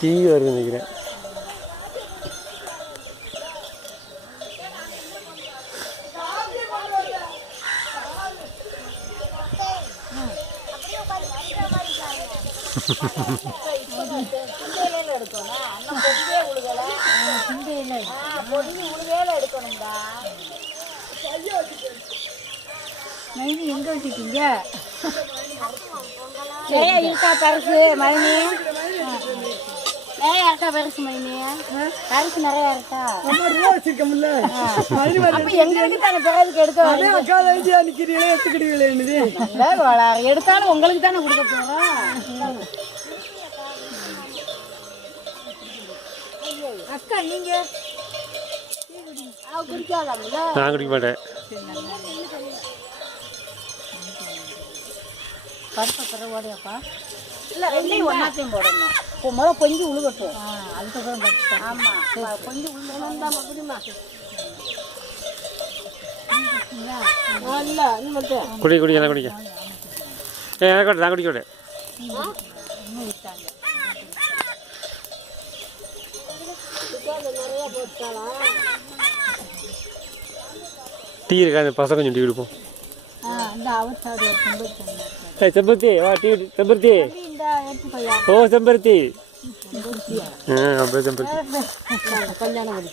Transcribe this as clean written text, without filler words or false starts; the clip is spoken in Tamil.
டீ வருது நினைக்கிறேன். எங்க வச்சுட்டீங்க? இருக்கா பரிசு மைனி? நிறைய இருக்கா பரிசு மைனி? பரிசு நிறைய இருக்கா? வச்சிருக்கோம்ல எங்களுக்கு தானே பிறகு எடுத்தாலும் உங்களுக்கு தானே கொடுக்க போறோம். அக்கா நீங்க குடிக்காதாங்களா? நான் குடிக்க மாட்டேன். பருப்பை ஓடையாப்பா இல்லை ரெண்டையும் ஒன்றாத்தையும் போடணும். இப்போ முதல்ல பொங்கி உழுகட்டும். அதுக்கப்புறம் பருப்பு. ஆமாம் பொங்கி உழுகணும் தான் புரியுமா? இல்லை இன்னும் மட்டும் குடி குடி என்ன குடிக்க? எனக்கு நான் குடிக்க விட நிறைய போட்டாலாம். டீ இருக்கா? அந்த பசங்க கொஞ்சம் டீ கொடுப்போம். செம்பருத்தி வா டீ. செம்பருத்தி ஓ செம்பருத்தி. அப்படியே செம்பருத்தி கல்யாணம்